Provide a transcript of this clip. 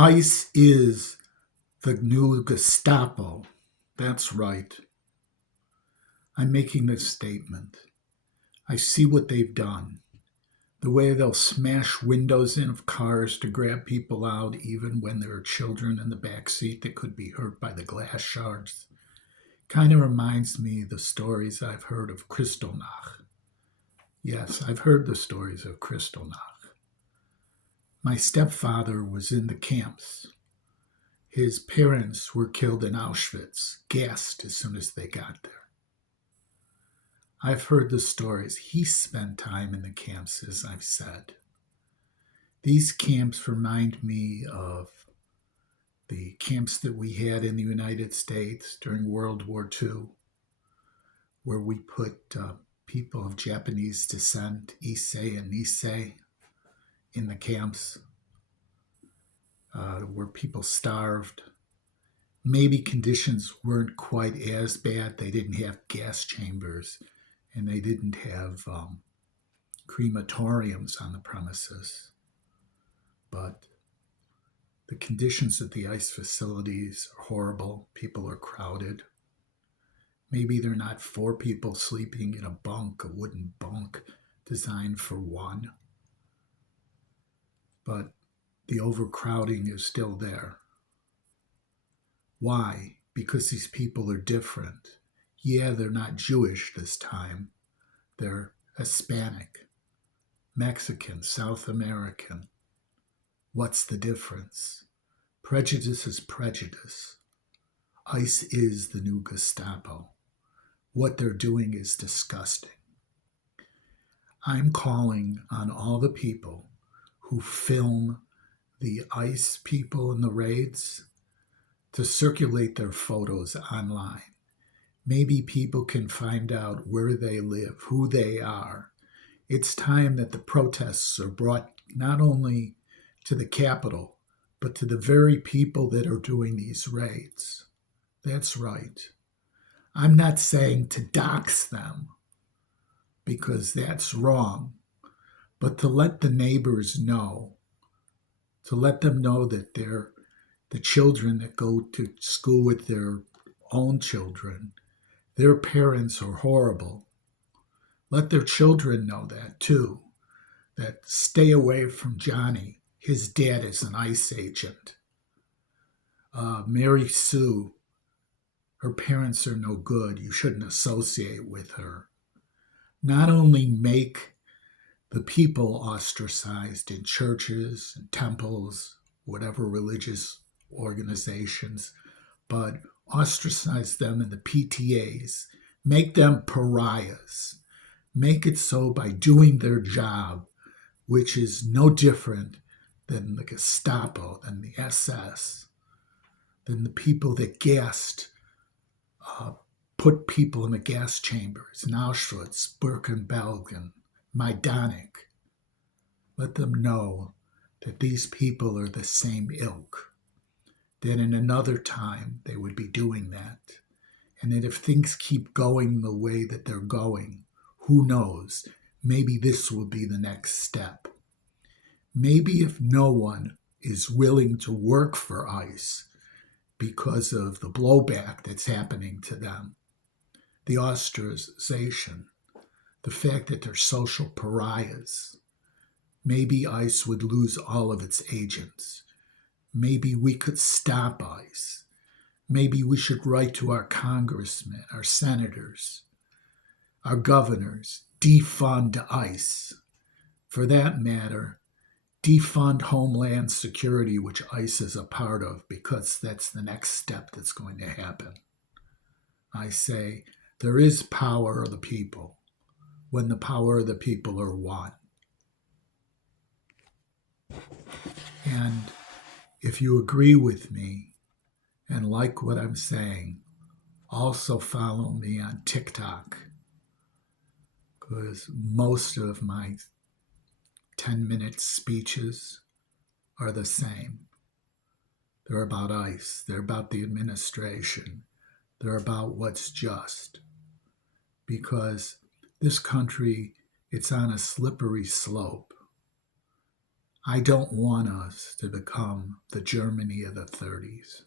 ICE is the new Gestapo. That's right. I'm making this statement. I see what they've done. The way they'll smash windows in of cars to grab people out, even when there are children in the back seat that could be hurt by the glass shards. Kind of reminds me of the stories I've heard of Kristallnacht. Yes, I've heard the stories of Kristallnacht. My stepfather was in the camps. His parents were killed in Auschwitz, gassed as soon as they got there. I've heard the stories. He spent time in the camps, as I've said. These camps remind me of the camps that we had in the United States during World War II, where we put people of Japanese descent, Issei and Nisei, in the camps, where people starved. Maybe conditions weren't quite as bad. They didn't have gas chambers, and they didn't have crematoriums on the premises. But the conditions at the ICE facilities are horrible. People are crowded. Maybe they're not four people sleeping in a bunk, a wooden bunk designed for one. But the overcrowding is still there. Why? Because these people are different. Yeah, they're not Jewish this time. They're Hispanic, Mexican, South American. What's the difference? Prejudice is prejudice. ICE is the new Gestapo. What they're doing is disgusting. I'm calling on all the people who film the ICE people in the raids to circulate their photos online. Maybe people can find out where they live, who they are. It's time that the protests are brought not only to the Capitol, but to the very people that are doing these raids. That's right. I'm not saying to dox them, because that's wrong, but to let the neighbors know, to let them know that they're the children that go to school with their own children, their parents are horrible. Let their children know that too, that stay away from Johnny. His dad is an ICE agent. Mary Sue, her parents are no good. You shouldn't associate with her. Not only make the people ostracized in churches and temples, whatever religious organizations, but ostracize them in the PTAs, make them pariahs, make it so by doing their job, which is no different than the Gestapo, than the SS, than the people that gassed, put people in the gas chambers in Auschwitz, Birkenberg, Majdanek. Let them know that these people are the same ilk, that in another time they would be doing that, and that if things keep going the way that they're going, who knows, maybe this will be the next step. Maybe if no one is willing to work for ICE because of the blowback that's happening to them, the ostracization, the fact that they're social pariahs, maybe ICE would lose all of its agents. Maybe we could stop ICE. Maybe we should write to our congressmen, our senators, our governors, defund ICE. For that matter, defund Homeland Security, which ICE is a part of, because that's the next step that's going to happen. I say, there is power of the people when the power of the people are one. And if you agree with me and like what I'm saying, also follow me on TikTok, because most of my 10-minute speeches are the same. They're about ICE. They're about the administration. They're about what's just. Because this country, it's on a slippery slope. I don't want us to become the Germany of the 30s.